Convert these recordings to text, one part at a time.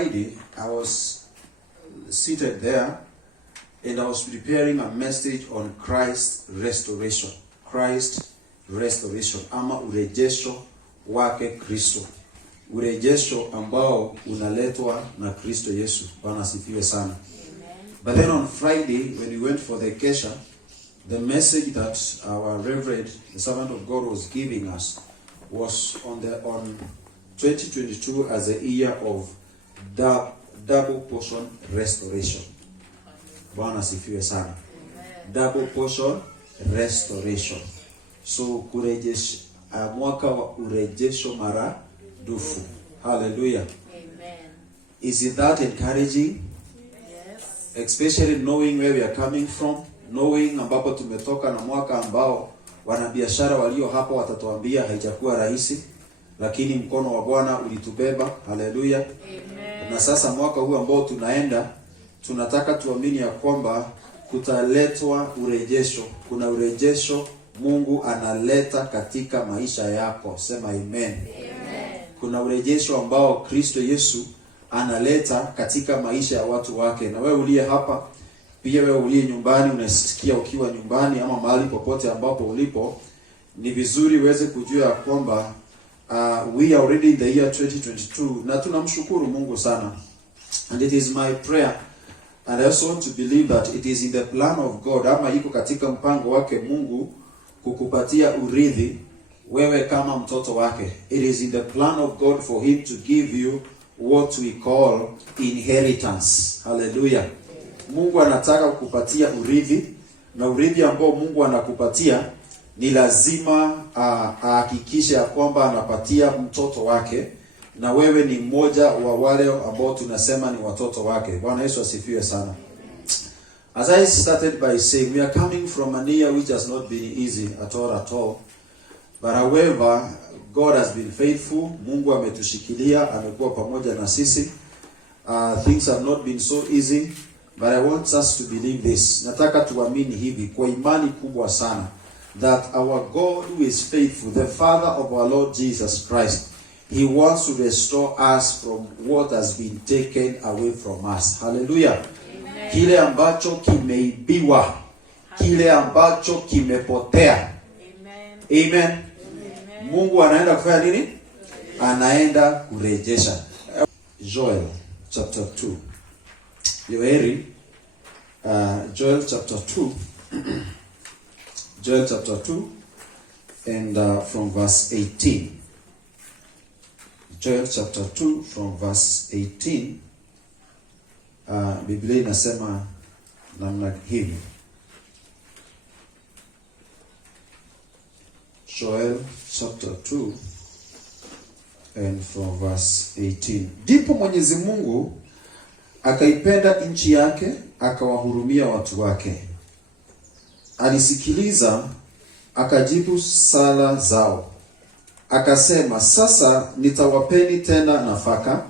Friday, I was seated there and I was preparing a message on Christ restoration. Christ restoration, ama urejesho wake Kristo. Urejesho ambao unaletwa na Kristo Yesu. Bwana asifiwe sana. Amen. But then on Friday, when we went for the Kesha, the message that our Reverend, the servant of God, was giving us was on 2022 as a year of double portion restoration. Bwana asifiwe sana. Double portion restoration. So kurejesha mwaka wa urejesho maradufu. Hallelujah. Amen. Is that encouraging? Yes. Especially knowing where we are coming from, knowing ambapo tumetoka na mwaka ambao wanabiashara walio hapa watatuambia haijakuwa rahisi, lakini mkono wa Bwana ulitubeba. Hallelujah. Amen. Na sasa mwaka huu ambao tunaenda, tunataka tuamini ya kwamba kutaletwa urejesho. Kuna urejesho Mungu analeta katika maisha yako. Sema amen. Amen. Kuna urejesho ambao Kristo Yesu analeta katika maisha ya watu wake. Na wewe uliye hapa, pia wewe uliye nyumbani, unasikia ukiwa nyumbani ama mahali popote ambapo ulipo, ni vizuri uweze kujua kwamba we are already in the year 2022 na tunamshukuru Mungu sana. And it is my prayer and I also want to believe that it is in the plan of God, ama iko katika mpango wake Mungu kukupatia urithi wewe kama mtoto wake. It is in the plan of God for him to give you what we call inheritance. Hallelujah. Mungu anataka kukupatia urithi, na urithi ambao Mungu anakupatia ni lazima ahakikishe ya kwamba anapatia mtoto wake, na wewe ni mmoja wa wale ambao tunasema ni watoto wake. Bwana Yesu asifiwe sana. As I started by saying, we are coming from a year which has not been easy at all. But however, God has been faithful. Mungu ametushikilia, amekuwa pamoja na sisi. Things have not been so easy, but I want us to believe this. Nataka tuamini hivi kwa imani kubwa sana, that our God who is faithful, the Father of our Lord Jesus Christ, He wants to restore us from what has been taken away from us. Hallelujah. Amen. Kile ambacho kimeibiwa, kile ambacho kimepotea. Amen. Amen. Amen. Mungu anaenda kufanya nini? Anaenda kurejesha. Joel chapter 2. Yoheri, Joel chapter 2. Joel chapter 2 and from verse 18. Joel chapter 2 from verse 18. Biblia inasema namna hivi. Joel chapter 2 and from verse 18. Ndipo Mwenyezi Mungu akaipenda nchi yake, akawahurumia watu wake. Alisikiliza, akajibu sala zao. Akasema, sasa nitawapeni tena nafaka,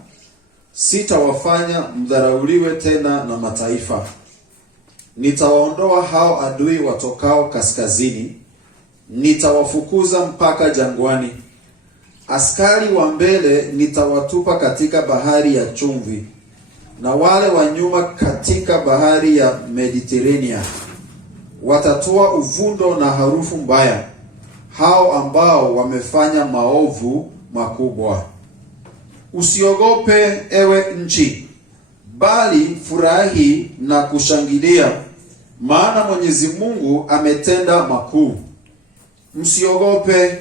sitawafanya mdharauliwe tena na mataifa. Nitawaondoa hao adui watokao kaskazini, nitawafukuza mpaka jangwani. Askari wa mbele nitawatupa katika bahari ya chumvi, na wale wa nyuma katika bahari ya Mediterania. Watatoa uvundo na harufu mbaya hao ambao wamefanya maovu makubwa. Usiogope ewe nchi, bali furahi na kushangilia, maana Mwenyezi Mungu ametenda makuu. Msiogope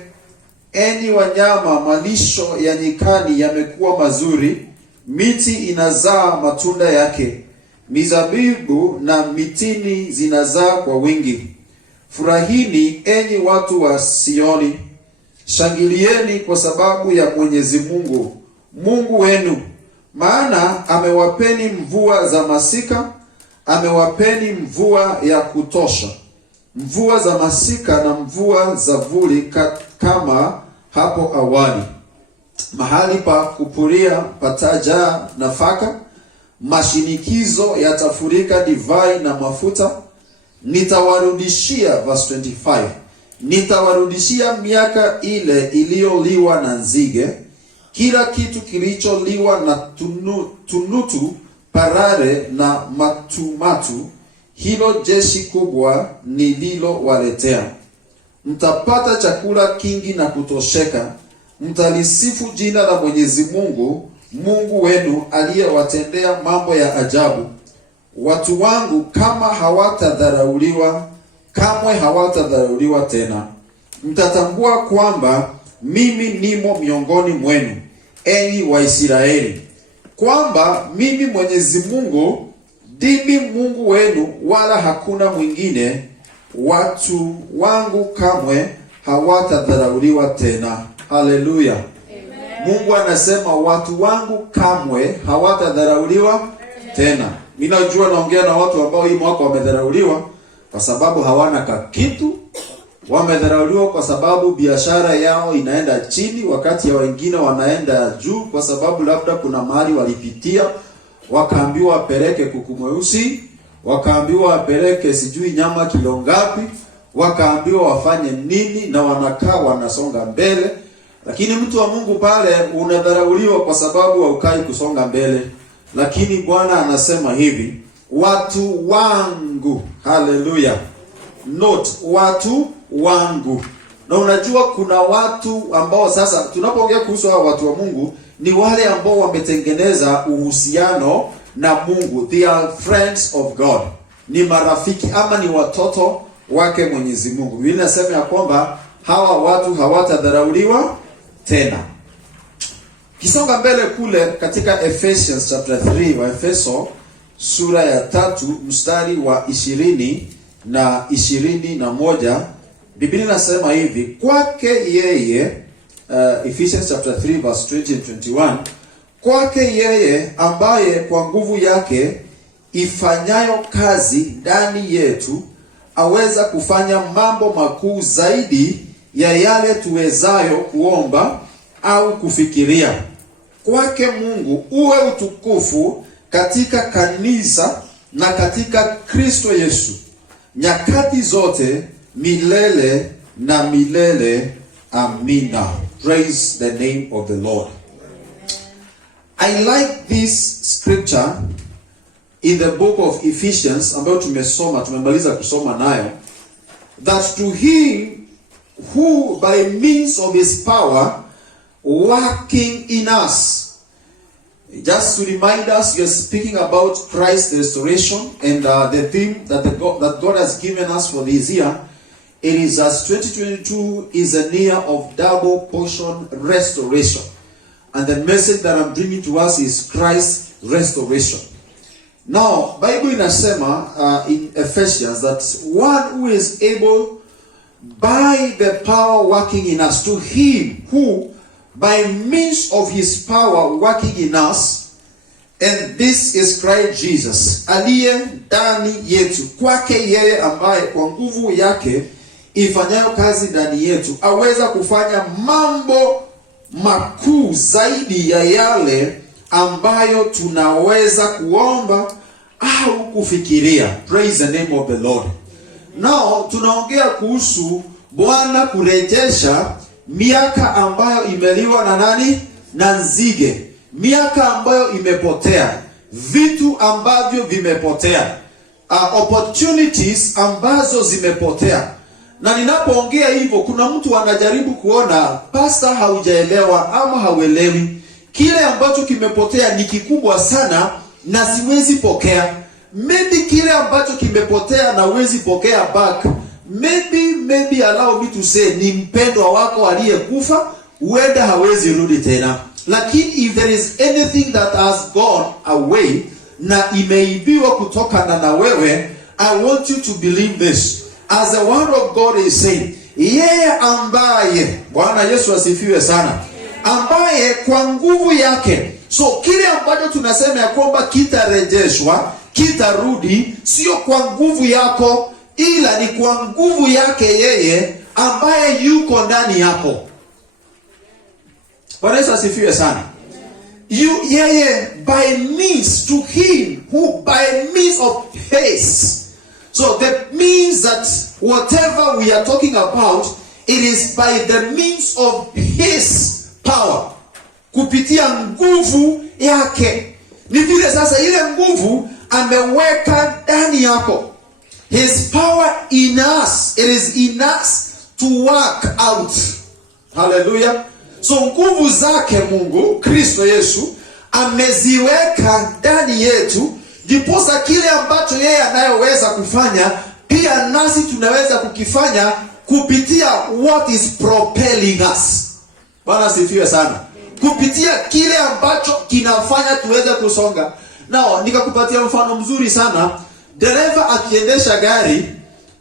enyi wanyama, malisho ya nyikani yamekuwa mazuri, miti inazaa matunda yake, mizabibu na mitini zinazaa kwa wingi. Furahini enyi watu wa Sioni, shangilieni kwa sababu ya Mwenyezi Mungu, Mungu wenu, maana amewapeni mvua za masika, amewapeni mvua ya kutosha, mvua za masika na mvua za vuli kama hapo awali. Mahali pa kupuria patajaa nafaka, mashinikizo yatafurika divai na mafuta. Nitawarudishia, verse 25, nitawarudishia miaka ile iliyoliwa na nzige, kila kitu kilicholiwa na tunutu, parare na matumatu, hilo jeshi kubwa nililowaletea. Mtapata chakula kingi na kutosheka. Mtalisifu jina la Mwenyezi Mungu, Mungu wenu, aliyewatendea mambo ya ajabu. Watu wangu kama hawatadharauliwa, kamwe hawatadharauliwa tena. Mtatambua kwamba mimi nimo miongoni mwenu, enyi Waisraeli, kwamba mimi Mwenyezi Mungu ndimi Mungu wenu, wala hakuna mwingine. Watu wangu kamwe hawatadharauliwa tena. Haleluya. Mungu anasema watu wangu kamwe hawatadharauliwa tena. Mimi najua naongea na watu ambao hii mwaka wamedharauliwa kwa sababu hawana kitu. Wamedharauliwa kwa sababu biashara yao inaenda chini, wakati ya wengine wanaenda juu, kwa sababu labda kuna mahali walipitia wakaambiwa wapeleke kuku mweusi, wakaambiwa wapeleke sijui nyama kilo ngapi, wakaambiwa wafanye nini, na wanakaa wanasonga mbele. Lakini mtu wa Mungu pale unadharauliwa kwa sababu haukai kusonga mbele. Lakini Bwana anasema hivi, watu wangu. Haleluya. Note, watu wangu. Na unajua kuna watu ambao sasa tunapoongea kuhusu hao watu wa Mungu ni wale ambao wametengeneza uhusiano na Mungu. They are friends of God. Ni marafiki ama ni watoto wake Mwenyezi Mungu. Biblia inasema ya kwamba hawa watu hawatadharauliwa tena. Kisonga mbele kule katika Ephesians chapter 3, wa Efeso sura ya 3 mstari wa 20 na 21, Biblia inasema hivi, kwake yeye, Ephesians chapter 3 verse 20 and 21, kwake yeye ambaye kwa nguvu yake ifanyayo kazi ndani yetu aweza kufanya mambo makuu zaidi ya yale tuwezayo kuomba au kufikiria. Kwake Mungu uwe utukufu katika kanisa na katika Kristo Yesu, nyakati zote, milele na milele. Amina. Praise the name of the Lord. I like this scripture in the book of Ephesians ambayo tumemaliza kusoma nayo, that to him who by means of his power working in us. Just to remind us, we are speaking about Christ's restoration, and the theme that God has given us for this year, it is as 2022 is a year of double portion restoration. And the message that I'm bringing to us is Christ's restoration. Now, Bible inasema in Ephesians that one who is able by the power working in us, to him who by means of his power working in us, and this is Christ Jesus, aliye ndani yetu. Kwake yeye ambaye kwa nguvu yake ifanyayo kazi ndani yetu aweza kufanya mambo makuu zaidi ya yale ambayo tunaweza kuomba au kufikiria. Praise the name of the Lord. Now tunaongea kuhusu Bwana kurejesha miaka ambayo imeliwa na nani? Na nzige. Miaka ambayo imepotea, vitu ambavyo vimepotea, opportunities ambazo zimepotea. Na ninapoongea hivyo, kuna mtu anajaribu kuona pastor haujaelewa ama hauelewi. Kile ambacho kimepotea ni kikubwa sana na siwezi pokea. Maybe kile ambacho kimepotea na uwezi pokea back, maybe allow me to say, ni mpendwa wako aliyekufa, huenda hawezi rudi tena. Lakini if there is anything that has gone away na imeibiwa kutokana na wewe, I want you to believe this. As the word of God is saying, yeye ambaye, Bwana Yesu asifiwe sana, ambaye kwa nguvu yake. So kile ambacho tunasema ya kwamba kitarejeshwa, kitarudi, sio kwa nguvu yako, ila ni kwa nguvu yake yeye ambaye yuko ndani yako. Bwana Yesu asifiwe sana. Yeye by means, to him who by means of his. So that means that whatever we are talking about, it is by the means of his power. kupitia nguvu yake. Ni vile sasa ile nguvu ameweka ndani yako. His power in us. It is in us to work out. Hallelujah. So nguvu zake Mungu, Kristo Yesu, ameziweka ndani yetu. Ndiposa kile ambacho yeye anayoweza kufanya, pia nasi tunaweza kukifanya kupitia what is propelling us. Bwana asifiwe sana. Kupitia kile ambacho kinafanya tuweze kusonga. Nao nikakupatia mfano mzuri sana. Dereva akiendesha gari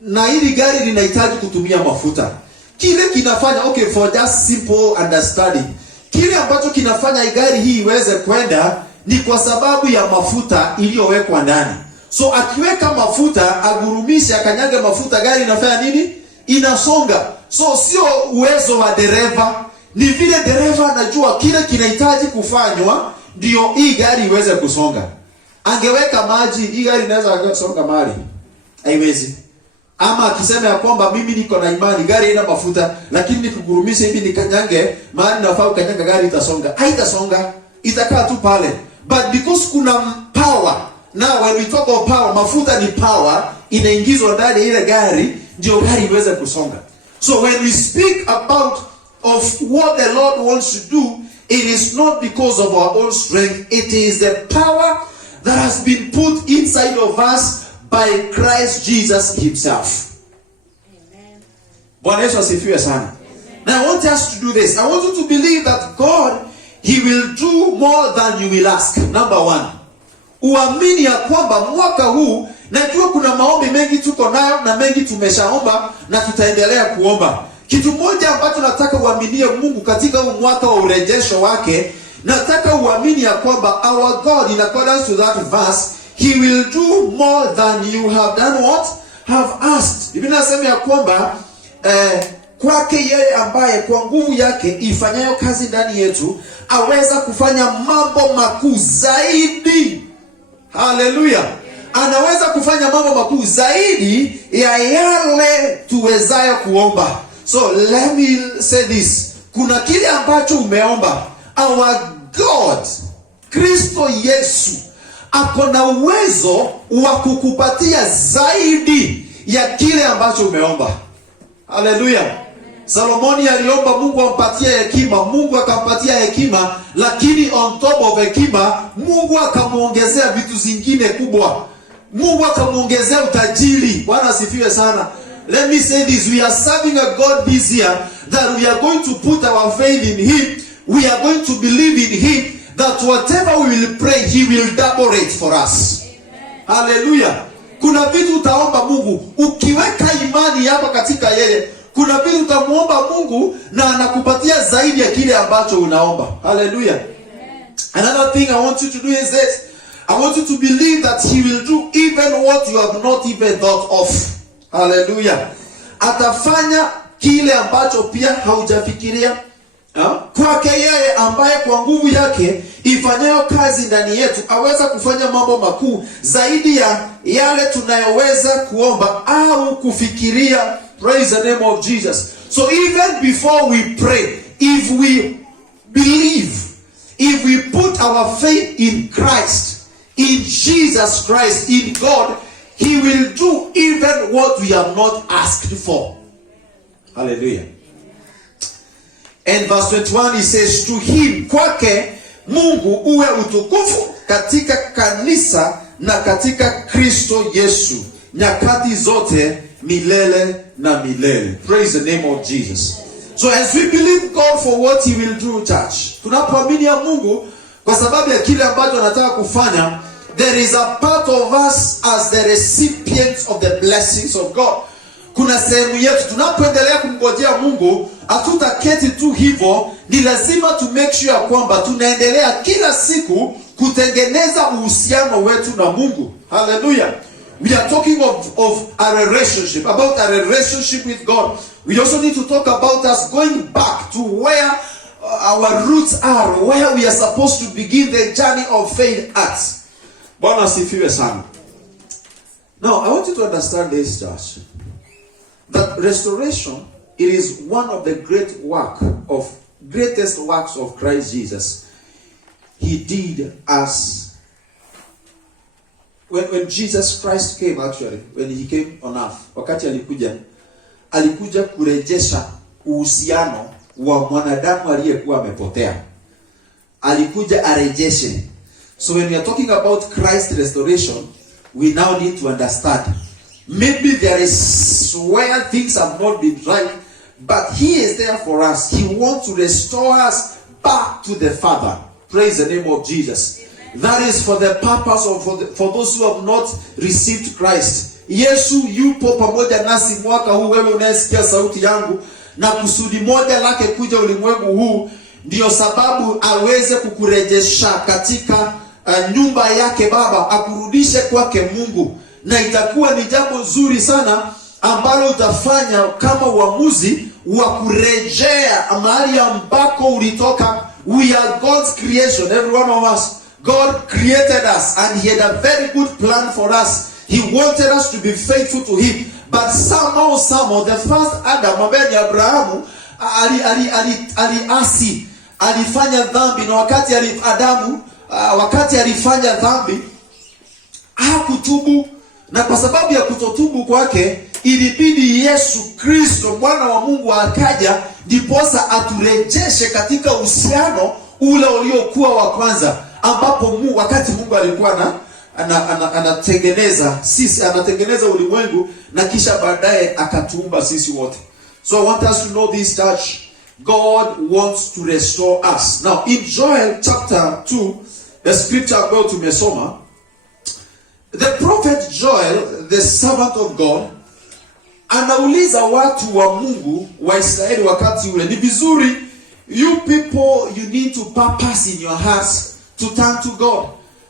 na hili gari linahitaji kutumia mafuta. Kile kinafanya, okay, for just simple understanding, kile ambacho kinafanya gari hii iweze kwenda ni kwa sababu ya mafuta iliyowekwa ndani. So akiweka mafuta, agurumishe, akanyage mafuta, gari inafanya nini? Inasonga. So sio uwezo wa dereva, ni vile dereva anajua kile kinahitaji kufanywa ndio hii gari iweze kusonga. Angeweka maji, hii gari inaweza kusonga mahali? Haiwezi. Ama akisema ya kwamba mimi niko na imani gari ina mafuta, lakini nikugurumisha hivi nikanyange mahali nafaa kanyanga, gari itasonga? Haitasonga, itakaa tu pale. But because kuna power. Now when we talk of power, mafuta ni power, inaingizwa ndani ile gari ndio gari iweze kusonga. So when we speak about of what the Lord wants to do, it is not because of our own strength. It is the power that has been put inside of us by Christ Jesus himself. Amen. Bwana Yesu asifiwe sana. Now I want us to do this. I want you to believe that God, he will do more than you will ask. Number one. Uamini ya kwamba mwaka huu, najua kuna maombi mengi tuko nayo na mengi tumeshaomba na tutaendelea kuomba. Kitu moja ambacho nataka uaminie Mungu katika huu mwaka wa urejesho wake, nataka uamini ya kwamba our God, in accordance to that verse, he will do more than you have done what? Have asked. Biblia inasema ya kwamba kwake yeye ambaye kwa nguvu yake ifanyayo kazi ndani yetu aweza kufanya mambo makuu zaidi. Hallelujah. Anaweza kufanya mambo makuu zaidi ya yale tuwezayo kuomba. So let me say this. Kuna kile ambacho umeomba. Our God, Kristo Yesu, ako na uwezo wa kukupatia zaidi ya kile ambacho umeomba. Hallelujah. Salomoni aliomba Mungu ampatie hekima, Mungu akampatia hekima, lakini on top of hekima, Mungu akamuongezea vitu zingine kubwa. Mungu akamuongezea utajiri. Bwana asifiwe sana. Let me say this, we are serving a God this year that we are going to put our faith in him. We are going to believe in him that whatever we will pray, he will double it for us. Amen. Hallelujah. Kuna vitu utaomba Mungu, ukiweka imani yako katika yeye, kuna vitu utamuomba Mungu na anakupatia zaidi ya kile ambacho unaomba. Hallelujah. Amen. Another thing I want you to do is this. I want you to believe that he will do even what you have not even thought of. Hallelujah. Atafanya kile ambacho pia haujafikiria. Kwake yeye ambaye kwa nguvu yake ifanyayo kazi ndani yetu aweza kufanya mambo makuu zaidi ya yale tunayoweza kuomba au kufikiria. Praise the name of Jesus. So even before we pray, if we believe, if we put our faith in Christ, in Jesus Christ, in God, he will do even what we have not asked for. Hallelujah. And verse 21 he says, to him, kwake Mungu uwe utukufu katika kanisa na katika Kristo Yesu nyakati zote milele na milele. Praise the name of Jesus. So as we believe God for what he will do, church, tunapoamini ya Mungu kwa sababu ya kile ambacho anataka kufanya, there is a part of us as the recipients of the blessings of God. Kuna sehemu yetu tunapoendelea kumngojea Mungu, hatutaketi tu hivyo, ni lazima to make sure kwamba tunaendelea kila siku kutengeneza uhusiano wetu na Mungu. Hallelujah. We are talking of a relationship, about a relationship with God. We also need to talk about us going back to where our roots are, where we are supposed to begin the journey of faith at. Bwana asifiwe sana. Now, I want you to understand this, church. That restoration, it is one of the great work of greatest works of Christ Jesus, he did as when Jesus Christ came, actually, when he came on earth, wakati alikuja kurejesha uhusiano wa mwanadamu aliyekuwa amepotea. Alikuja arejeshe. So when we are talking about Christ restoration, we now need to understand, maybe there is where things have not been right, but he is there for us. He wants to restore us back to the Father. Praise the name of Jesus. That is for the purpose of for those who have not received Christ. Yesu yupo pamoja nasi mwaka huu, wewe unayesikia sauti yangu, na kusudi moja lake kuja ulimwengu huu ndio sababu aweze kukurejesha katika nyumba yake Baba, akurudishe kwake Mungu. Na itakuwa ni jambo zuri sana ambalo utafanya kama uamuzi wa kurejea mahali ambako ulitoka. We are God's creation, every one of us. God created us and he had a very good plan for us. He wanted us to be faithful to him. But somehow, the first Adam, ambaye ni Abrahamu, aliasi, alifanya dhambi. Na wakati alifanya dhambi, hakutubu. Na kwa sababu ya kutotubu kwake, ilibidi Yesu Kristo mwana wa Mungu akaja ndiposa aturejeshe katika uhusiano ule uliokuwa wa kwanza, ambapo wakati Mungu alikuwa anatengeneza ulimwengu na kisha baadaye akatuumba sisi wote. So I want us to know this, church. God wants to restore us. Now in Joel chapter 2, the scripture ambayo tumesoma, the prophet Joel, the servant of God, anauliza watu wa Mungu wa Israeli wakati ule, ni vizuri, you people, you need to purpose in your hearts to turn to God.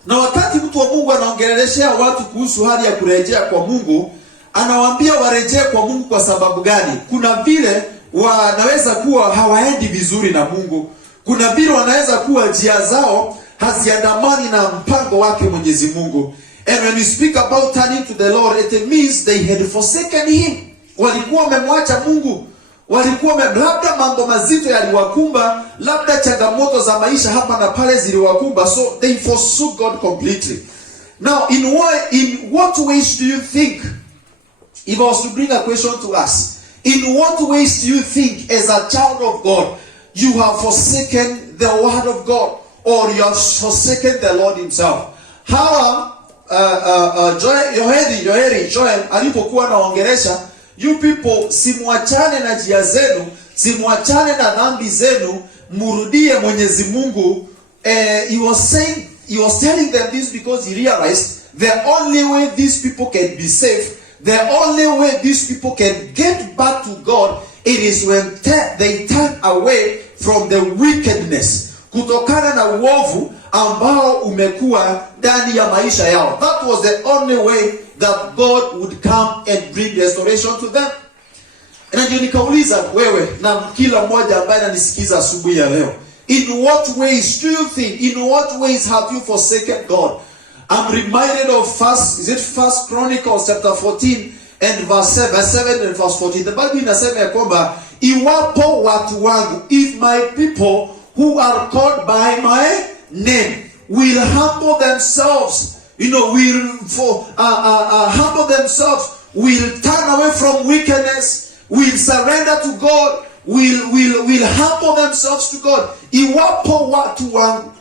Na wakati mtu wa Mungu anaongeleshea watu kuhusu hali ya kurejea kwa Mungu, anawaambia warejee kwa Mungu kwa sababu gani? Kuna vile wanaweza kuwa hawaendi vizuri na Mungu. Kuna vile wanaweza kuwa njia zao haziandamani na mpango wake Mwenyezi Mungu. And when we speak about turning to the Lord, it means they had forsaken him. Walikuwa wamemwacha Mungu. Walikuwa labda mambo mazito yaliwakumba, labda changamoto za maisha hapa na pale ziliwakumba, so they forsook God completely. Now, in what ways do you think, if I was to bring a question to us, in what ways do you think as a child of God, you have forsaken the word of God, or you have forsaken the Lord himself? How Joel alipokuwa anaongelesha, you people, simuachane na njia zenu, simuachane na dhambi zenu, murudie Mwenyezi Mungu. He was telling them this because he realized the only way these people can be saved, the only way these people can get back to God, it is when they turn away from the wickedness, kutokana na uovu ambao umekuwa ndani ya maisha yao. That was the only way that God would come and bring restoration to them. Na ndio nikauliza wewe na kila mmoja ambaye ananisikiza asubuhi ya leo, in what ways do you think, in what ways have you forsaken God? I'm reminded of First Chronicles chapter 14 and verse 7 and verse 14. The Bible inasema ya kwamba, iwapo watu wangu, if my people who are called by my name will humble themselves, will humble themselves, will turn away from wickedness, will surrender to God, will humble themselves to God. Iwapo watu wangu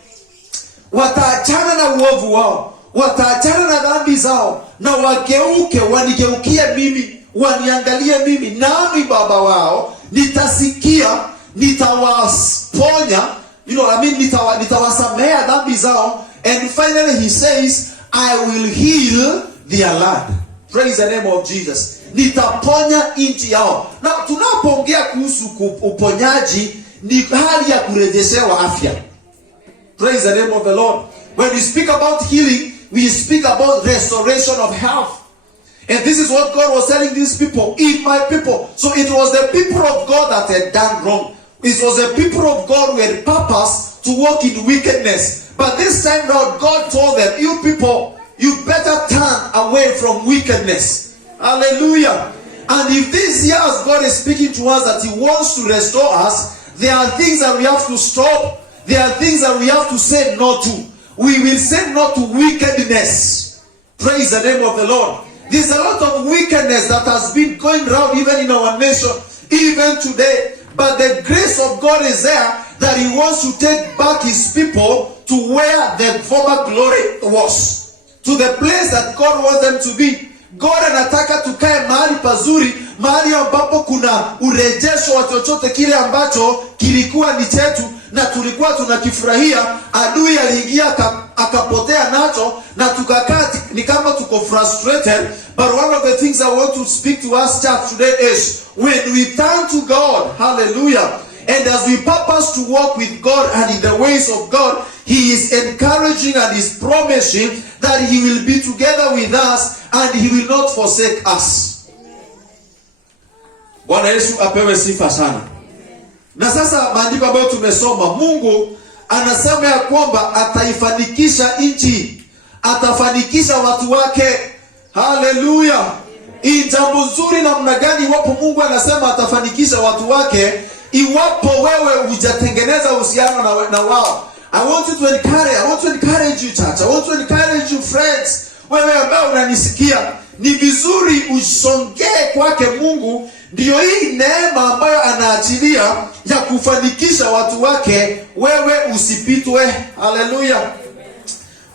wataachana na uovu wao, wataachana na dhambi zao, na wageuke, wanigeukie mimi, waniangalie mimi, nami Baba wao nitasikia, nitawaponya, nitawasamea dhambi zao. And finally he says, I will heal their land. Praise the name of Jesus. Nitaponya nchi yao. Na tunapoongea kuhusu uponyaji, ni hali ya kurejeshewa afya. Praise the name of the Lord. When we speak about healing, we speak about restoration of health. And this is what God was telling these people, if my people. So it was the people of God that had done wrong. It was the people of God who had purpose to walk in wickedness. But this time round, God told them, you people, you better turn away from wickedness. Hallelujah. And if this year, as God is speaking to us that he wants to restore us, There are things that we have to stop. There are things that we have to say no to. We will say no to wickedness. Praise the name of the Lord. There's a lot of wickedness that has been going around even in our nation, even today. But the grace of God is there that He wants to take back His people to where the former glory was. To the place that God wants them to be. God anataka tukae mahali pazuri, mahali ambapo kuna urejesho wa chochote kile ambacho kilikuwa ni chetu na tulikuwa tunakifurahia. Adui aliingia akapotea nacho na tukakaa ni kama tuko frustrated. But one of the things I want to speak to us church today is when we turn to God, hallelujah, and as we purpose to walk with God and in the ways of God, He is encouraging and is promising that He will be together with us and He will not forsake us. Bwana Yesu apewe sifa sana. Na sasa maandiko ambayo tumesoma, Mungu anasema ya kwamba ataifanikisha nchi, atafanikisha watu wake. Hallelujah. Hii jambo nzuri namna gani iwapo Mungu anasema atafanikisha watu wake, iwapo wewe hujatengeneza uhusiano na wao. I want to encourage you church. I want to encourage you friends. Wewe ambao unanisikia, ni vizuri usongee kwake Mungu. Ndio hii neema ambayo anaachilia ya kufanikisha watu wake, wewe usipitwe. Hallelujah.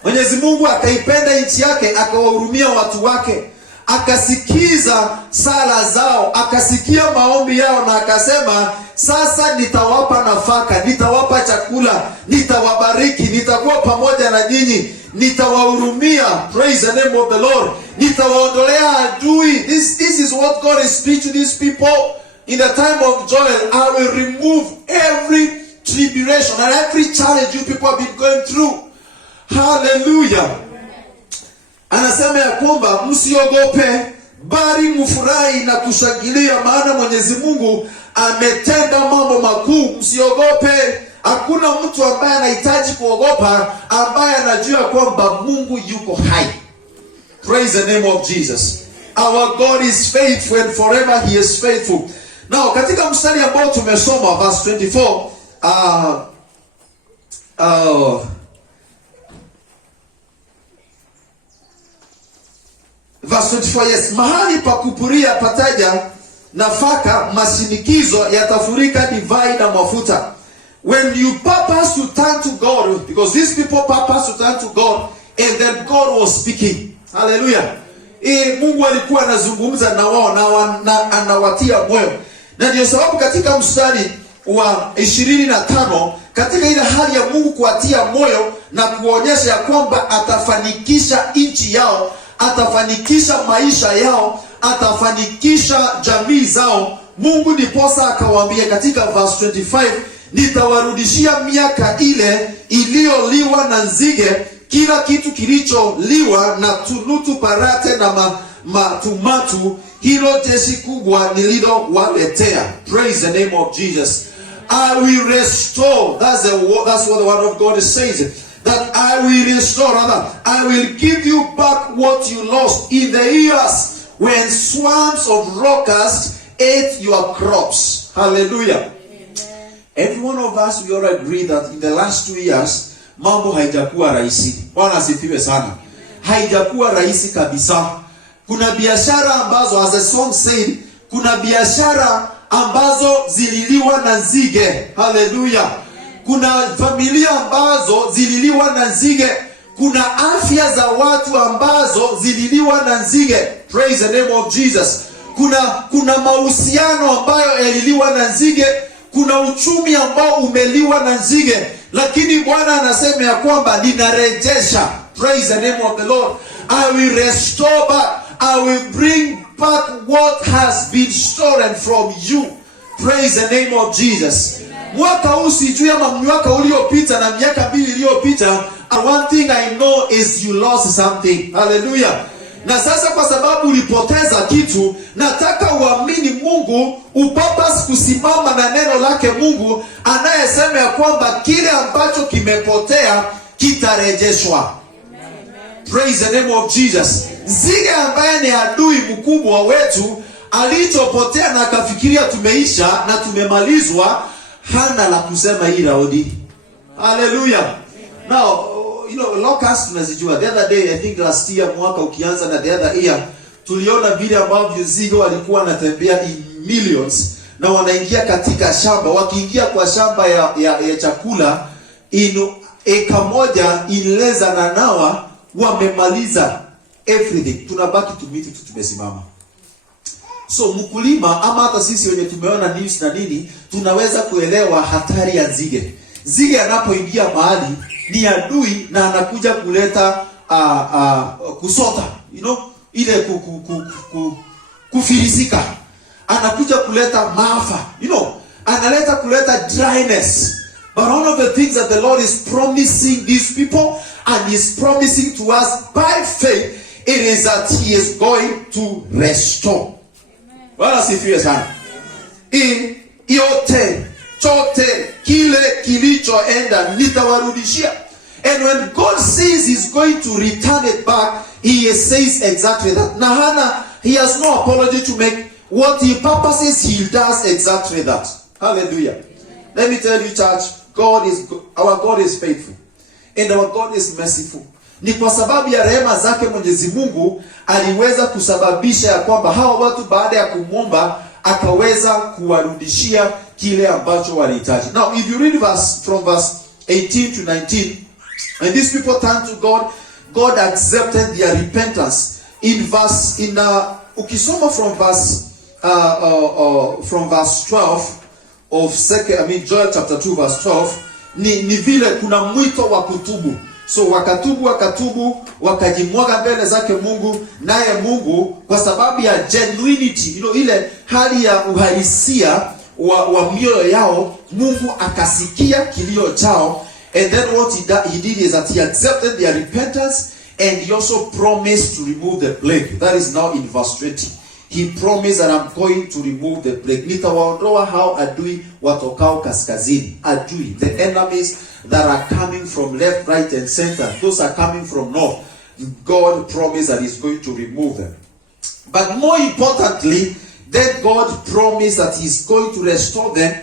Mwenyezi Mungu akaipenda nchi yake, akawahurumia watu wake, akasikiza sala zao, akasikia maombi yao na akasema, sasa nitawapa nafaka, nitawapa chakula, nitawabariki, nitakuwa pamoja na nyinyi, nitawahurumia. Praise the name of the Lord. Nitawaondolea adui. This is what God is speaking to these people. In the time of Joel, I will remove every tribulation and every challenge you people have been going through. Hallelujah. Anasema ya kwamba msiogope, bali mfurahi na kushangilia, maana Mwenyezi Mungu ametenda mambo makuu. Msiogope. Hakuna mtu ambaye anahitaji kuogopa ambaye anajua kwamba Mungu yuko hai. Praise the name of Jesus. Our God is faithful and forever He is faithful. Now, katika mstari ambao tumesoma verse 24, verse 24, yes, mahali pa kupuria pataja nafaka, mashinikizo yatafurika divai na mafuta. When you purpose to turn to God, because these people purpose to turn to God, and then God was speaking. Hallelujah. Mungu alikuwa anazungumza na wao na anawatia moyo. Na ndio sababu katika mstari wa 25, katika ile hali ya Mungu kuwatia moyo na kuonyesha ya kwamba atafanikisha nchi yao, atafanikisha maisha yao, atafanikisha jamii zao, Mungu ndiposa akawaambia katika verse 25, nitawarudishia miaka ile iliyoliwa na nzige, kila kitu kilicholiwa na tunutu, parate na matumatu, hilo jeshi kubwa nililowaletea. Praise the name of Jesus. I will restore. That's what the word of God is saying. That I will restore, I will give you back what you lost in the years when swarms of locusts ate your crops. Hallelujah. Every one of us, we all agree that in the last 2 years, mambo haijakuwa rahisi. Bwana asifiwe sana. Haijakuwa rahisi kabisa. Kuna biashara ambazo, as the song said, kuna biashara ambazo zililiwa na nzige. Hallelujah. Kuna familia ambazo zililiwa na nzige. Kuna afya za watu ambazo zililiwa na nzige. Praise the name of Jesus. Kuna mahusiano ambayo yaliliwa na nzige. Kuna uchumi ambao umeliwa na nzige. Lakini Bwana anasema ya kwamba ninarejesha. Praise the name of the Lord. I will restore back. I will bring back what has been stolen from you. Praise the name of Jesus. Mwaka huu sijui ama mwaka uliopita na miaka 2 iliyopita, one thing I know is you lost something. Hallelujah. Na sasa kwa sababu ulipoteza kitu, nataka uamini Mungu, upapas kusimama na neno lake Mungu anayesema ya kwamba kile ambacho kimepotea kitarejeshwa. Praise the name of Jesus. Nzige ambaye ni adui mkubwa wetu, alichopotea na akafikiria tumeisha na tumemalizwa, hana la kusema hii raudi. Hallelujah. Now, locusts tunazijua. The other day, I think last year, mwaka ukianza na the other year, tuliona vile ambavyo nzige walikuwa wanatembea in millions na wanaingia katika shamba. Wakiingia kwa shamba ya chakula, eka moja in less than an hour wamemaliza everything. Tunabaki tumiti tumesimama. So mkulima ama hata sisi wenye tumeona news na nini, tunaweza kuelewa hatari ya nzige. Nzige anapoingia mahali ni adui na anakuja kuleta kusota, ile kufirisika. Anakuja kuleta maafa, analeta kuleta dryness. But one of the things that the Lord is promising these people and is promising to us by faith, it is that he is going to restore. Bwana sifiwe sana. Yote chote kile kilichoenda nitawarudishia. And when God says he's going to return it back, he says exactly that. Nahana, he has no apology to make. What he purposes, he does exactly that. Hallelujah. Amen. Let me tell you, church, our God is faithful. And our God is merciful. Ni kwa sababu ya rehema zake Mwenyezi Mungu aliweza kusababisha ya kwamba hawa watu baada ya kumwomba akaweza kuwarudishia kile ambacho walihitaji. Now, if you read from verse 18 to 19, and these people turned to God, God accepted their repentance. Ukisoma from verse 12 of Joel chapter 2 verse 12, ni vile kuna mwito wa kutubu. So wakatubu, wakajimwaga mbele zake Mungu, naye Mungu kwa sababu ya genuinity, ile hali ya uhalisia wa mioyo yao, Mungu akasikia kilio chao. And then what he did is that he accepted their repentance, and he also promised to remove the plague. That is now in verse 20. He promised that I'm going to remove the plague. Nitawaondoa hao adui watokao kaskazini. Adui, the enemies that are coming from left, right, and center. Those are coming from north. God promised that he's going to remove them. But more importantly, then God promised that he's going to restore them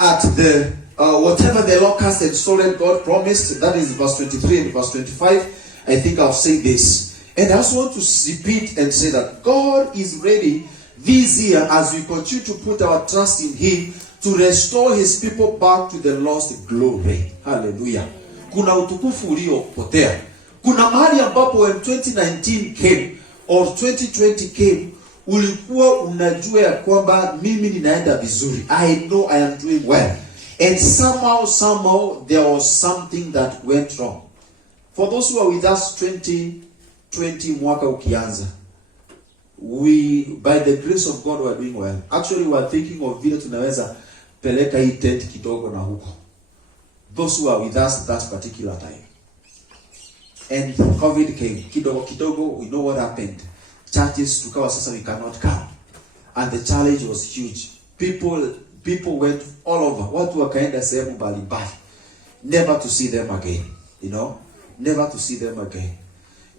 at the whatever the locust had stolen. God promised. That is verse 23 and verse 25. I think I'll say this. And I also want to repeat and say that God is ready this year, as we continue to put our trust in him, to restore his people back to the lost glory. Hallelujah. Kuna utukufu uliopotea. Kuna mahali ambapo when 2019 came or 2020 came, ulikuwa unajua ya kwamba mimi ninaenda vizuri. I know I am doing well. And somehow there was something that went wrong. For those who are with us 2020 mwaka ukianza, we by the grace of God were doing well. Actually we are thinking of vile tunaweza peleka hii tent kidogo na huko. Those who are with us that particular time. And COVID came. Kidogo, we know what happened. Churches tukawa sasa we cannot come. And the challenge was huge. People went all over. Watu wakaenda sehemu mbalimbali. Never to see them again. Never to see them again.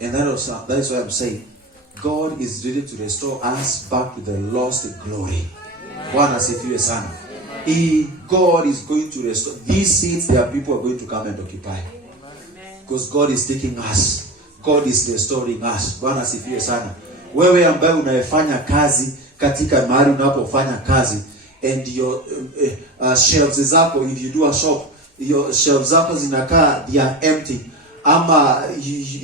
And that is why I'm saying, God is ready to restore us back to the lost glory. Bwana asifiwe sana. God is going to restore. These seats, there are people who are going to come and occupy. Because God is taking us. God is restoring us. Bwana asifiwe sana. Wewe ambaye unayefanya kazi katika mahali unapofanya kazi, and your shelves zako, if you do a shop, your shelves zako zinakaa, they are empty.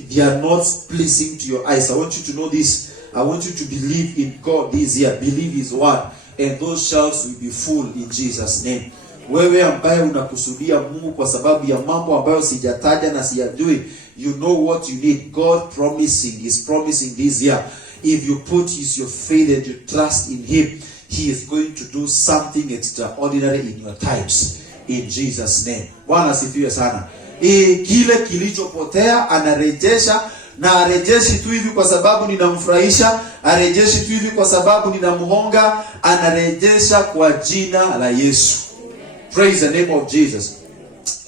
They are not pleasing to your eyes. I want you to know this. I want you to believe in God this year. Believe his word. And those shelves will be full in Jesus' name. Wewe ambaye unakusudia Mungu kwa sababu ya mambo ambayo sijataja na siyajui, you know what you need. God is promising this year. If you put your faith and your trust in him, he is going to do something extraordinary in your times. In Jesus' name. Bwana asifiwe sana. Kile kilichopotea anarejesha, na arejeshi tu hivi kwa sababu ninamfurahisha, arejeshi tu hivi kwa sababu ninamhonga, anarejesha kwa jina la Yesu. Praise the name of Jesus.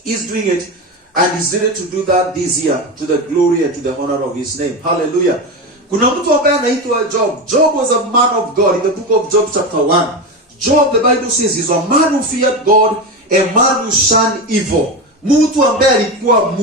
He's doing it, and he's ready to do that this year to the glory and to the honor of his name. Hallelujah. Kuna mtu ambaye anaitwa Job. Job was a man of God. In the book of Job chapter 1, Job, the Bible says, is a man who feared God a man who shunned evil. Mtu ambaye alikuwa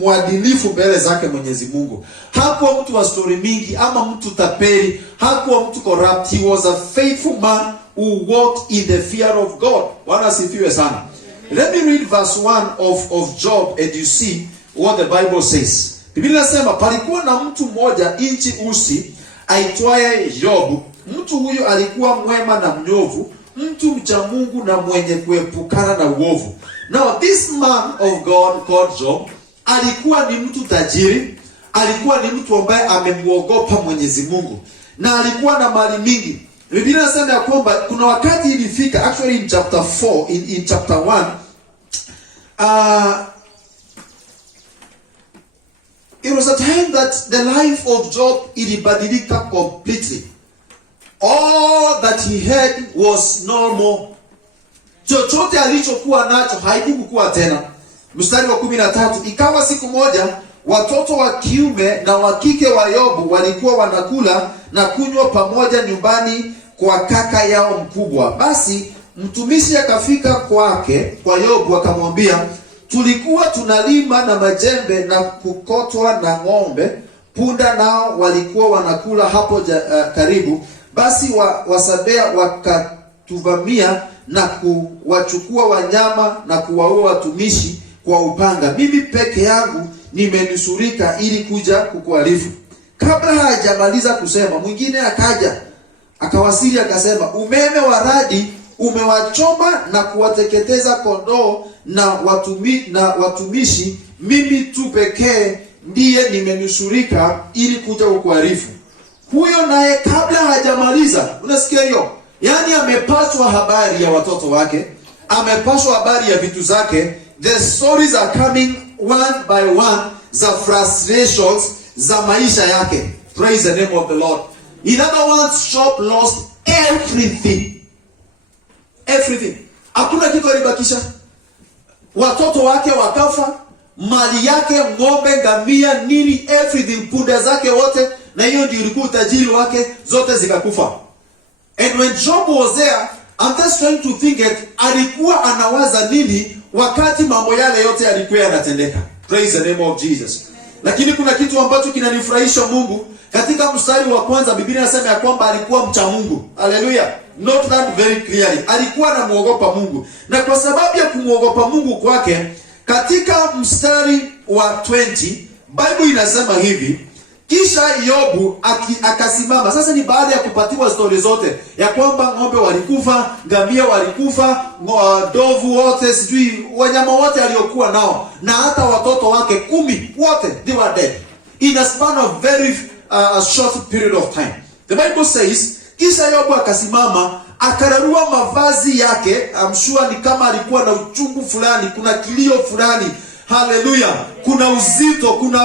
mwadilifu mbele zake Mwenyezi Mungu. Hakuwa mtu wa story mingi ama mtu tapeli, hakuwa mtu corrupt. He was a faithful man who walked in the fear of God. Bwana asifiwe sana. Let me read verse 1 of Job and you see what the Bible says. Biblia inasema palikuwa na mtu mmoja nchi Usi aitwaye Job. Mtu huyo alikuwa mwema na mnyofu, mtu mcha Mungu na mwenye kuepukana na uovu. Now this man of God called Job alikuwa ni mtu tajiri, alikuwa ni mtu ambaye amemuogopa Mwenyezi Mungu na alikuwa na mali mingi. Biblia inasema ya kwamba kuna wakati ilifika, actually in chapter 4, in chapter 1, it was a time that the life of Job ilibadilika completely. All that he had was normal. Chochote alichokuwa nacho haikukuwa tena. Mstari wa 13, ikawa siku moja watoto wa kiume na wa kike wa Yobu walikuwa wanakula na kunywa pamoja nyumbani kwa kaka yao mkubwa. Basi mtumishi akafika kwake kwa Yobu akamwambia, tulikuwa tunalima na majembe na kukotwa na ng'ombe, punda nao walikuwa wanakula hapo karibu. Basi Wasabea wakatuvamia na kuwachukua wanyama na kuwaua watumishi kwa upanga. Mimi peke yangu nimenusurika ili kuja kukuarifu. Kabla hajamaliza kusema, mwingine akaja akawasili akasema, umeme wa radi umewachoma na kuwateketeza kondoo na watumishi, mimi tu pekee ndiye nimenusurika ili kuja kukuarifu. Huyo naye kabla hajamaliza, unasikia hiyo? Yaani amepaswa habari ya watoto wake, amepaswa habari ya vitu zake. The stories are coming one by one za frustrations za maisha yake. Praise the name of the Lord. In other words, Job lost everything. Everything. Hakuna kitu alibakisha. Watoto wake wakafa, mali yake, ng'ombe, ngamia, nini, everything, punda zake wote, na hiyo ndio ilikuwa utajiri wake, zote zikakufa. And when Job was there, I'm just trying to think that alikuwa anawaza nini wakati mambo yale yote yalikuwa yanatendeka. Praise the name of Jesus. Lakini kuna kitu ambacho kinanifurahisha Mungu. Katika mstari wa kwanza Biblia inasema ya kwamba alikuwa mcha Mungu. Hallelujah. Note that very clearly. Alikuwa anamuogopa Mungu. Na kwa sababu ya kumuogopa Mungu kwake, katika mstari wa 20, Bible inasema hivi, kisha Yobu akasimama. Sasa ni baada ya kupatiwa story zote ya kwamba ng'ombe walikufa, ngamia walikufa, ndovu wote, sijui wanyama wote aliokuwa nao, na hata watoto wake 10 wote they were dead in a span of very short period of time. The Bible says, kisha Yobu akasimama, akararua mavazi yake. I'm sure ni kama alikuwa na uchungu fulani, kuna kilio fulani. Hallelujah. Kuna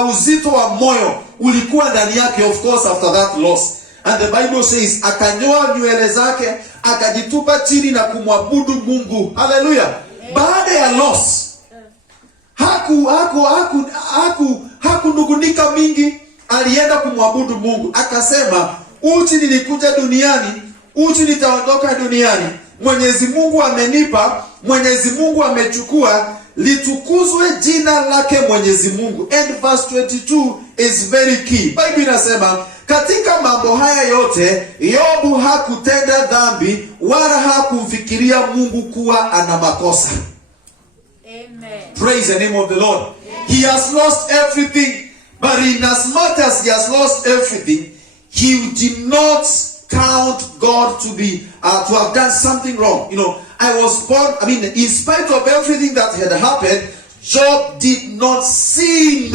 uzito wa moyo ulikuwa ndani yake, of course, after that loss. And the Bible says, akanyoa nywele zake, akajitupa chini na kumwabudu Mungu. Hallelujah. Baada ya loss, hakunungunika mingi, alienda kumwabudu Mungu. Akasema, uchi nilikuja duniani, uchi nitaondoka duniani. Mwenyezi Mungu amenipa, Mwenyezi Mungu amechukua, litukuzwe jina lake Mwenyezi Mungu. And verse 22 is very key. Bible inasema, katika mambo haya yote Yobu hakutenda dhambi wala hakumfikiria Mungu kuwa ana makosa. Amen. Praise the name of the Lord. Amen. He has lost everything, but in as much as he has lost everything, he did not count God to have done something wrong. You know, I was born, in spite of everything that had happened, Job did not sin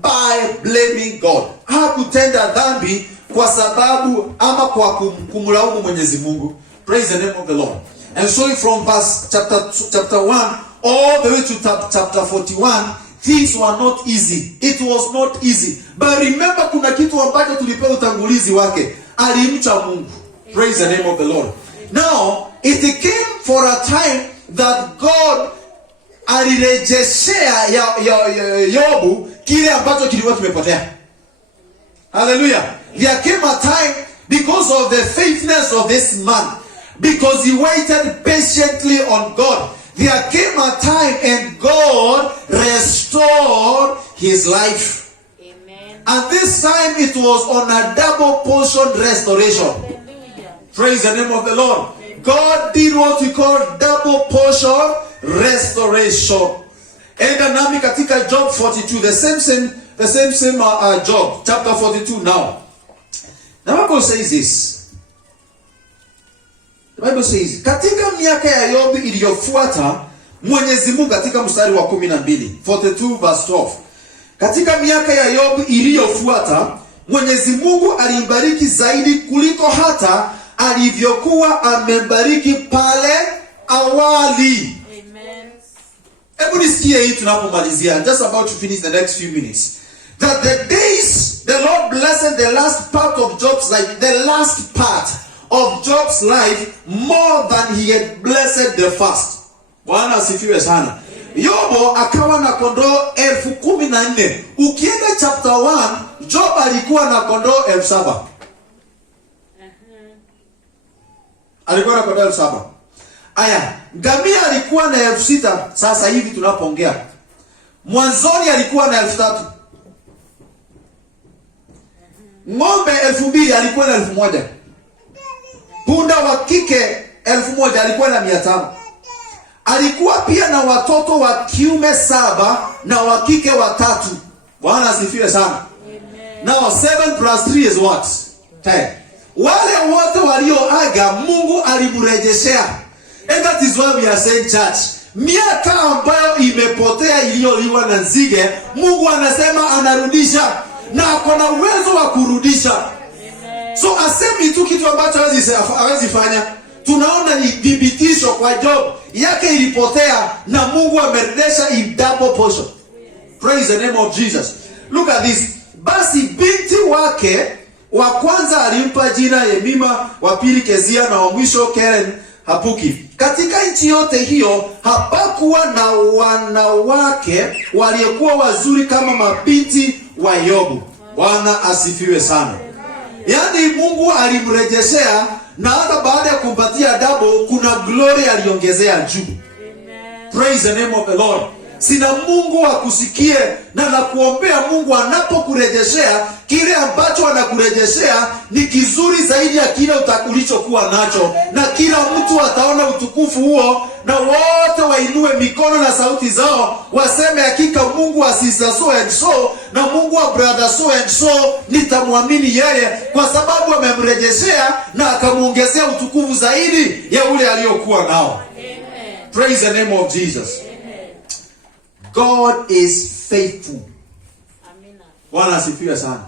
by blaming God. Hakutenda dhambi kwa sababu ama kwa kumlaumu Mwenyezi Mungu. Praise the name of the Lord. And so from verse chapter 1 all the way to chapter 41, things were not easy. It was not easy. But remember, kuna kitu ambacho tulipewa utangulizi wake. Alimcha Mungu. Praise the name of the Lord. Now, it came for a time that God alirejeshea Yobu kile ambacho kilikuwa kimepotea. Hallelujah. There came a time, because of the faithfulness of this man, because he waited patiently on God, there came a time and God restored his life. Amen. And this time it was on a double portion restoration. Hallelujah. Praise the name of the Lord. God did what we call double portion restoration. And nami katika Job 42, the same Job, chapter 42 now. The Bible says this. The Bible says, katika miaka ya Yobu iliyofuata, Mwenyezi Mungu katika mstari wa 12, 42 verse 12. Katika miaka ya Yobu iliyofuata, Mwenyezi Mungu alimbariki zaidi kuliko hata alivyokuwa amembariki pale awali. Amen. Hebu nisikie hii tunapomalizia. Just about to finish the next few minutes. That the days the Lord blessed the last part of Job's life, the last part of Job's life more than he had blessed the first. Bwana asifiwe sana. Yobo akawa na kondoo 14,000. Ukienda chapter 1, Job alikuwa na kondoo 7,000. Alikuwa na kondoo 7,000. Aya, ngamia alikuwa na 6,000 sasa hivi tunapoongea. Mwanzoni alikuwa na 3,000. Ng'ombe 2,000 alikuwa na 1,000. Punda wa kike 1,000 alikuwa na 500. Alikuwa pia na watoto wa kiume 7 na wa kike 3. Bwana asifiwe sana. Amen. Now 7 plus 3 is what? 10. Wale wote walioaga Mungu alimrejeshea. And that is why we are saying church, miaka ambayo imepotea iliyoliwa na nzige, Mungu anasema anarudisha na ako na uwezo wa kurudisha. Amen. So asemi tu kitu ambacho hawezi fanya. Tunaona ni dhibitisho kwa Job yake ilipotea na Mungu amerejesha in double portion. Praise the name of Jesus. Look at this. Basi binti wake wa kwanza alimpa jina Yemima, wa pili Kezia na wa mwisho Keren Hapuki. Katika nchi yote hiyo hapakuwa na wanawake waliokuwa wazuri kama mabinti wa Yobu. Bwana asifiwe sana. Yaani Mungu alimrejeshea na hata baada ya kumpatia double kuna glory aliongezea juu. Amen. Praise the name of the Lord. Sina Mungu akusikie na nakuombea Mungu anapokurejeshea kile ambacho anakurejeshea ni kizuri zaidi ya kile ulichokuwa nacho, na kila mtu ataona utukufu huo na wote wainue mikono na sauti zao waseme hakika Mungu wa sister so and so na Mungu wa brother so and so nitamwamini yeye kwa sababu amemrejeshea na akamuongezea utukufu zaidi ya ule aliyokuwa nao. Amen. Praise the name of Jesus. Amen. God is faithful. Amina. Bwana asifiwe sana.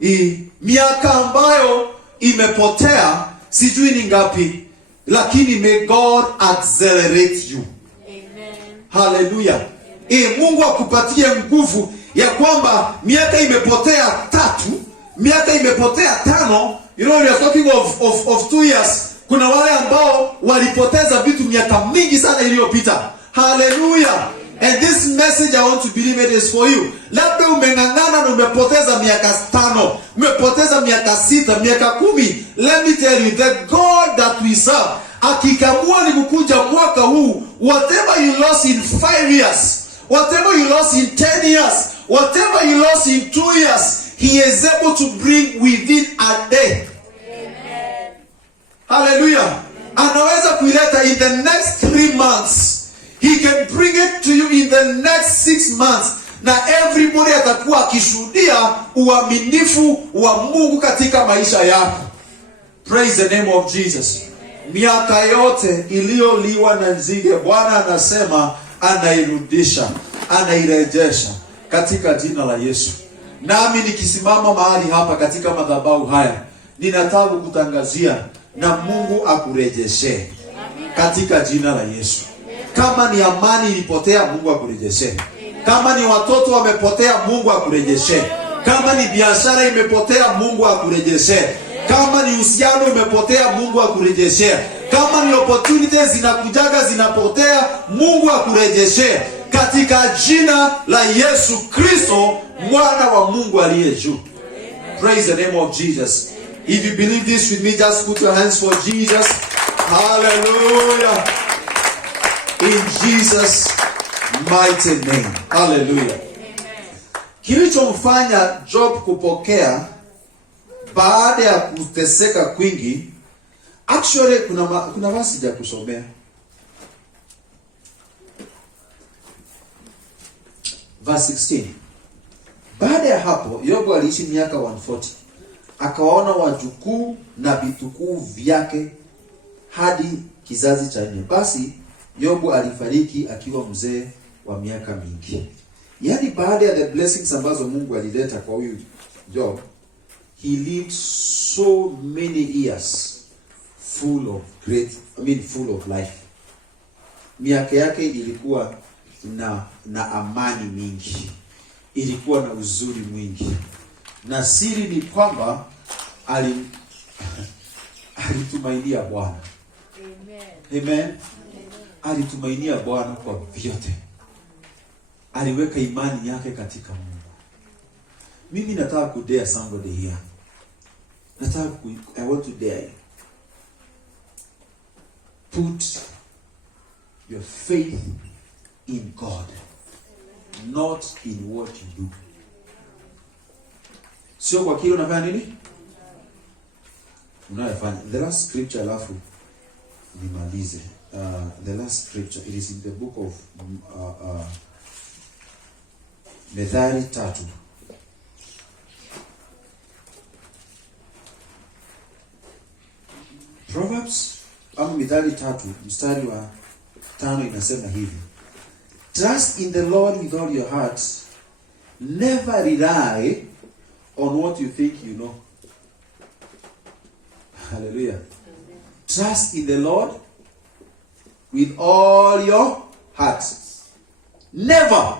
Hii miaka ambayo imepotea sijui ni ngapi, lakini may God accelerate you. Amen. Hallelujah. Mungu akupatie nguvu ya kwamba miaka imepotea 3, miaka imepotea 5. You know, we are talking of 2 years. Kuna wale ambao walipoteza vitu miaka mingi sana iliyopita. Hallelujah. And this message I want to believe it is for you. Labda umeng'ang'ana na umepoteza miaka 5, umepoteza miaka 6, miaka 10. Let me tell you, the God that we serve, akikamua ni kukuja mwaka huu, whatever you lost in 5 years, whatever you lost in 10 years, whatever you lost in 2 years, he is able to bring within a day. Amen. Hallelujah. Anaweza kuileta in the next 3 months. He can bring it to you in the next 6 months. Na everybody atakuwa akishuhudia uaminifu wa Mungu katika maisha yako. Praise the name of Jesus. Miaka yote iliyoliwa na nzige, Bwana anasema anairudisha, anairejesha katika jina la Yesu. Nami nikisimama mahali hapa katika madhabahu haya, ninataka kukutangazia na Mungu akurejeshe katika jina la Yesu. Kama ni amani ilipotea, Mungu akurejeshe. Kama ni watoto wamepotea, Mungu akurejeshe. Kama ni biashara imepotea, Mungu akurejeshe. Kama ni uhusiano umepotea, Mungu akurejeshe. Kama ni opportunities zinakujaga zinapotea, Mungu akurejeshe katika jina la Yesu Kristo, mwana wa Mungu aliye juu. Praise the name of Jesus. If you believe this with me, just put your hands for Jesus. Hallelujah. In Jesus mighty name. Hallelujah. Kilichomfanya Job kupokea baada ya kuteseka kwingi, actually kuna verse ya kusomea. Verse 16. Baada ya hapo Yobu aliishi miaka 140. Akawaona wajukuu na vitukuu vyake hadi kizazi cha 4. Basi Yobu alifariki akiwa mzee wa miaka mingi. Yaani baada ya the blessings ambazo Mungu alileta kwa huyu Job, he lived so many years full of life. Miaka yake ilikuwa na amani mingi. Ilikuwa na uzuri mwingi. Na siri ni kwamba alitumainia Bwana. Amen. Alitumainia Bwana kwa vyote. Aliweka imani yake katika Mungu. Mimi nataka kudare somebody here. I want to dare you. Put your faith in God, not in what you do. Sio kwa kile unafanya nini? Unayofanya. The last scripture alafu nimalize. The last scripture, it is in the book of Methali 3. Proverbs Methali 3 mstari wa 5 inasema hivi. Trust in the Lord with all your heart. Never rely on what you think you know. Hallelujah. Trust in the Lord with all your heart. Never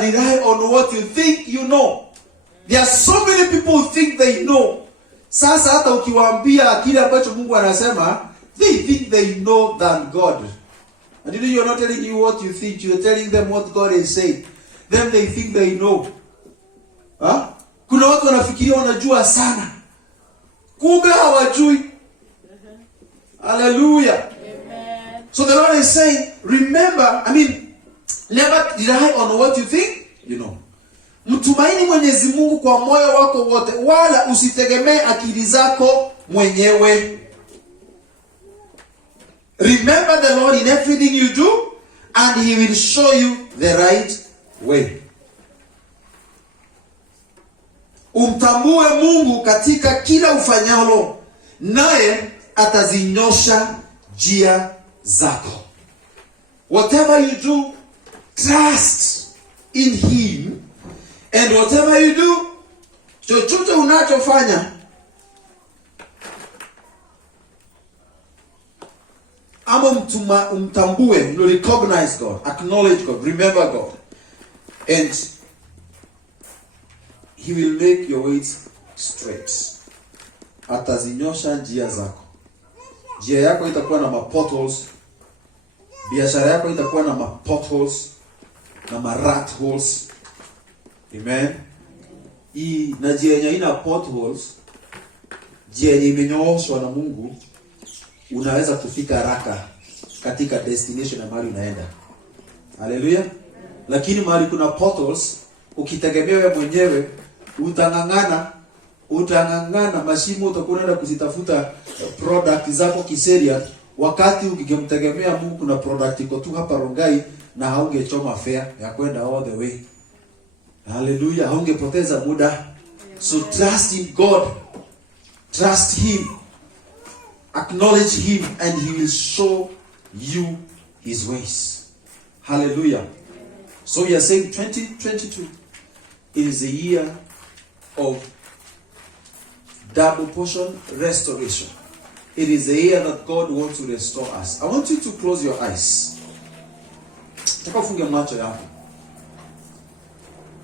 rely on what you think you know. There are so many people who think they know. Sasa hata ukiwaambia kile ambacho Mungu anasema, they think they know than God. And you are not telling you what you think, you are telling them what God is saying. Then they think they know. Kuna watu wanafikiria wanajua sana. Kumbe hawajui. Hallelujah. Amen. So the Lord is saying, remember, never rely on what you think you know. Mtumaini Mwenyezi Mungu kwa moyo wako wote, wala usitegemee akili zako mwenyewe. Remember the Lord in everything you do, and He will show you the right way. Umtambue Mungu katika kila ufanyalo, naye atazinyosha njia zako. Whatever you do, trust in Him, and whatever you do, chochote unachofanya, umtambue, you recognize God, acknowledge God, remember God, and He will make your ways straight. Atazinyosha njia zako. Njia yako itakuwa na potholes. Biashara yako itakuwa na potholes na rat holes. Amen. Na njia yenye ina potholes, njia yenye imenyooshwa na Mungu, unaweza kufika haraka katika destination ya mahali unaenda. Hallelujah. Lakini mahali kuna potholes, ukitegemea wewe mwenyewe, utangangana mashimo, utakuwa unaenda kuzitafuta product zako kiseria, wakati ukimtegemea Mungu kuna product iko tu hapa Rongai na haungechoma fare ya kwenda all the way. Hallelujah. Haungepoteza muda. So trust in God. Trust Him. Acknowledge Him, and He will show you His ways. Hallelujah. So we are saying 2022 is the year of double portion restoration. It is the year that God wants to restore us. I want you to close your eyes. Nataka ufunge macho yako.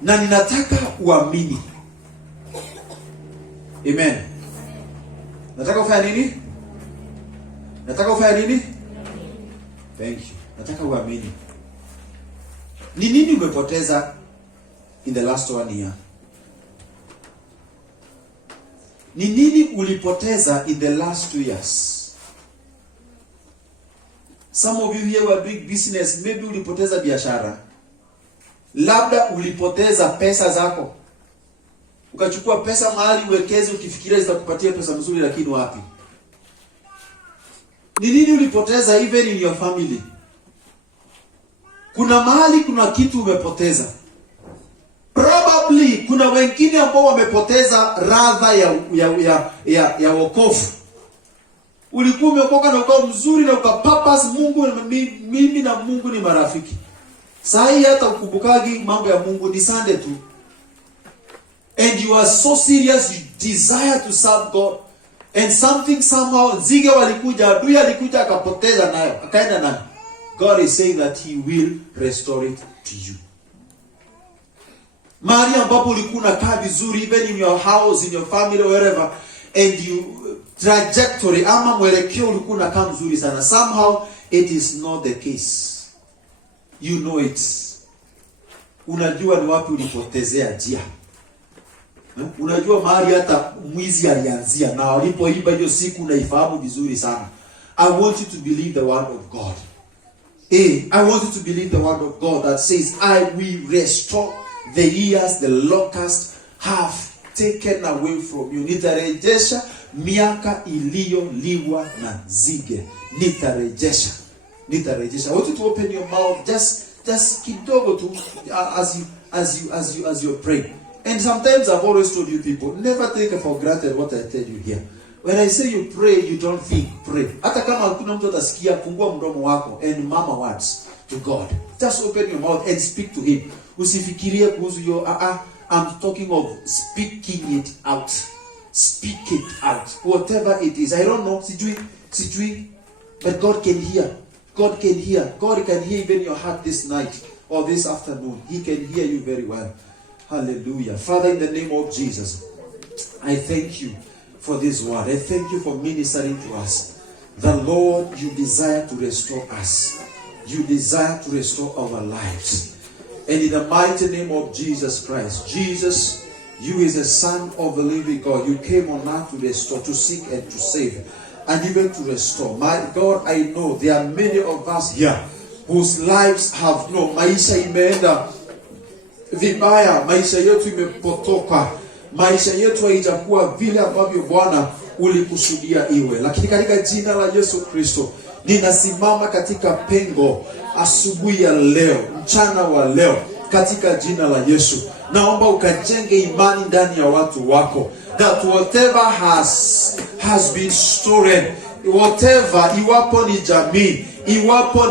Na ninataka uamini. Amen. Nataka ufanye nini? Thank you. Nataka uamini. Ni nini umepoteza in the last 1 year? Ni nini ulipoteza in the last 2 years? Some of you here were doing business, maybe ulipoteza biashara. Labda ulipoteza pesa zako. Ukachukua pesa mahali uwekeze ukifikiria zitakupatia pesa mzuri, lakini wapi? Ni nini ulipoteza even in your family? Kuna mahali kuna kitu umepoteza. Probably kuna wengine ambao wamepoteza radha ya wokovu. Ulikuwa umeokoka na ukao mzuri na ukapapas Mungu, mimi na Mungu ni marafiki. Saa hii hata ukubukagi mambo ya Mungu ni Sunday tu. And you are so serious, you desire to serve God. And something somehow, nzige walikuja, adui alikuja akapoteza nayo, akaenda nayo. God is saying that he will restore it to you. Mahali ambapo ulikuwa unakaa vizuri, even in your house, in your family, wherever, and you trajectory ama mwelekeo ulikuwa unakaa mzuri sana. Somehow it is not the case. You know it. Unajua ni wapi ulipotezea njia. Unajua mahali hata mwizi alianzia na walipoiba hiyo siku unaifahamu vizuri sana. I want you to believe the word of God. I want you to believe the word of God that says, I will restore the years the locust have taken away from you. Nitarejesha miaka iliyoliwa na nzige. Nitarejesha. I want you to open your mouth just kidogo tu as you pray. And sometimes I've always told you people, never take for granted what I tell you here. When I say you pray, you don't think, pray. Hata kama hakuna mtu atasikia, fungua mdomo wako and mama words to God. Just open your mouth and speak to him. Usifikirie kuhusu yo, I'm talking of speaking it out. Speak it out. Whatever it is. I don't know, sijui, but God can hear. God can hear. God can hear even your heart this night or this afternoon. He can hear you very well. Hallelujah. Father, in the name of Jesus, I thank you for this word. I thank you for ministering to us. The Lord, you desire to restore us. You desire to restore our lives. And in the mighty name of Jesus Christ, Jesus, you is the Son of the living God. You came on earth to restore, to seek and to save, and even to restore. My God, I know there are many of us here whose lives have no maisha imeenda vibaya, maisha yetu imepotoka, maisha yetu haijakuwa vile ambavyo Bwana ulikusudia iwe. Lakini katika jina la Yesu Kristo, ninasimama katika pengo asubuhi ya leo, mchana wa leo, katika jina la Yesu. Naomba ukajenge imani ndani ya watu wako, that whatever has been stolen, whatever, iwapo ni jamii, iwapo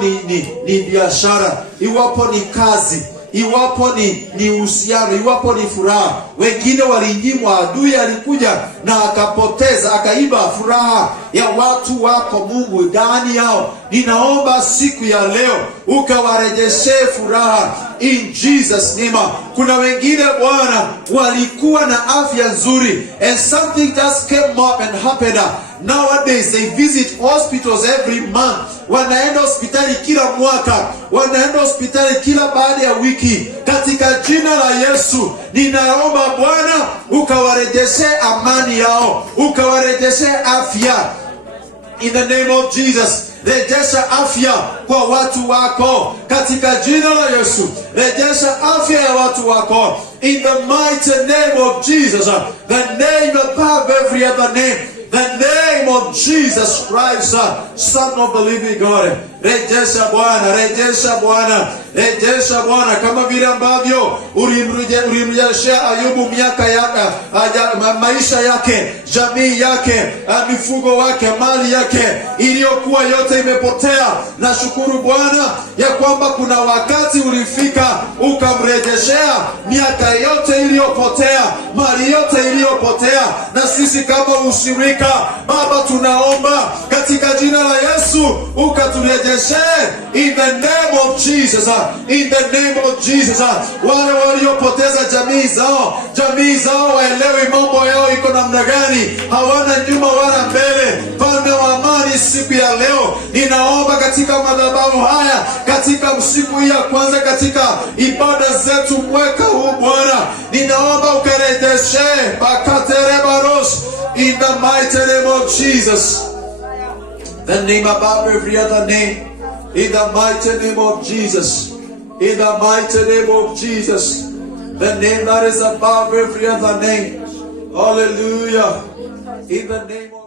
ni biashara, iwapo ni kazi, iwapo ni uhusiano, iwapo ni furaha. Wengine walinyimwa, adui alikuja na akapoteza, akaiba furaha ya watu wako Mungu ndani yao. Ninaomba siku ya leo ukawarejeshe furaha in Jesus name. Kuna wengine Bwana walikuwa na afya nzuri and something just came up and happened. Nowadays they visit hospitals every month. Wanaenda hospitali kila mwaka, wanaenda hospitali kila baada ya wiki. Katika jina la Yesu, ninaomba Bwana ukawarejeshe amani yao, ukawarejeshe afya. In the name of Jesus, rejesha afya kwa watu wako katika jina la Yesu. Rejesha afya ya watu wako in the mighty name of Jesus, the name above every other name, the name of Jesus Christ, Son of the living God. Rejesha Bwana, rejesha Bwana, rejesha Bwana, kama vile ambavyo ulimrejeshea Ayubu miaka yake, maisha yake, jamii yake, mifugo wake, mali yake iliyokuwa yote imepotea. Na shukuru Bwana ya kwamba kuna wakati ulifika ukamrejeshea miaka yote iliyopotea, mali yote iliyopotea. Na sisi kama ushirika, Baba, tunaomba katika jina la Yesu ukaturejeshee in the name of Jesus, in the name of Jesus. Wale waliopoteza jamii zao waelewi mambo yao iko namna gani, hawana nyuma wala mbele. Mfalme wa amani, siku ya leo ninaomba katika madhabahu haya, katika siku hii ya kwanza katika ibada zetu mwaka huu Bwana, ninaomba ukarejeshe bakaterebaros in the mighty name of Jesus, the name above every other name, In the mighty name of Jesus. In the mighty name of Jesus. The name that is above every other name. Hallelujah. In the name of